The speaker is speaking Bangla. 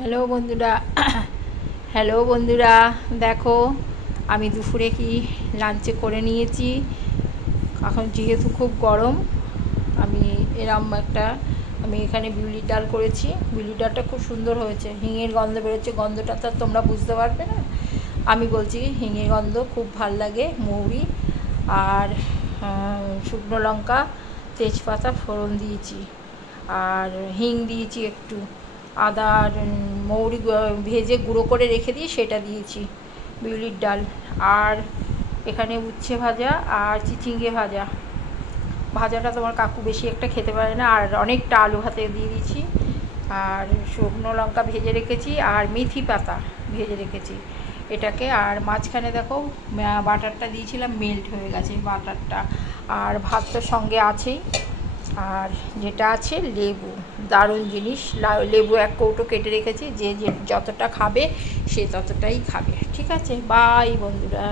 হ্যালো বন্ধুরা হ্যালো বন্ধুরা, দেখো আমি দুপুরে কি লাঞ্চে করে নিয়েছি। এখন যেহেতু খুব গরম, আমি আমি এখানে বিউলির ডাল করেছি। বিউলির ডালটা খুব সুন্দর হয়েছে, হিঙের গন্ধ বেরোচ্ছে। গন্ধটা তো তোমরা বুঝতে পারবে না, আমি বলছি হিঙের গন্ধ খুব ভাল লাগে। মৌরি আর শুকনো লঙ্কা, তেজপাতা ফোড়ন দিয়েছি, আর হিং দিয়েছি একটু, আদা আর মৌরি ভেজে গুঁড়ো করে রেখে দিয়ে সেটা দিয়েছি। বিউলির ডাল, আর এখানে উচ্ছে ভাজা আর চিচিঙ্গে ভাজা। ভাজাটা তোমার কাকু বেশি একটা খেতে পারে না। আর অনেকটা আলু ভাতে দিয়ে দিয়েছি, আর শুকনো লঙ্কা ভেজে রেখেছি, আর মেথি পাতা ভেজে রেখেছি এটাকে। আর মাঝখানে দেখো বাটারটা দিয়েছিলাম, মেল্ট হয়ে গেছে বাটারটা। আর ভাত তো সঙ্গে আছেই, আর যেটা আছে লেবু, দারুণ জিনিস। লেবু এক কৌটো কেটে রেখেছি, যে যতটা খাবে সে ততটাই খাবে। ঠিক আছে, বাই বন্ধুরা।